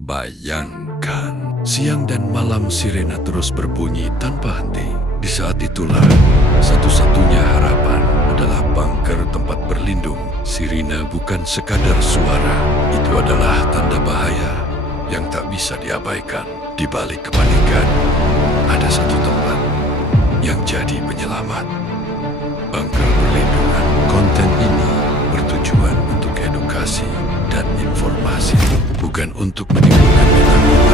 Bayangkan, siang dan malam sirena terus berbunyi tanpa henti. Di saat itulah, satu-satunya harapan adalah bunker tempat berlindung. Sirena bukan sekadar suara, itu adalah tanda bahaya yang tak bisa diabaikan. Di balik kepanikan, ada satu tempat yang jadi penyelamat. Bunker perlindungan. Konten ini bertujuan untuk edukasi dan informasi, bukan untuk menimbulkan ketakutan.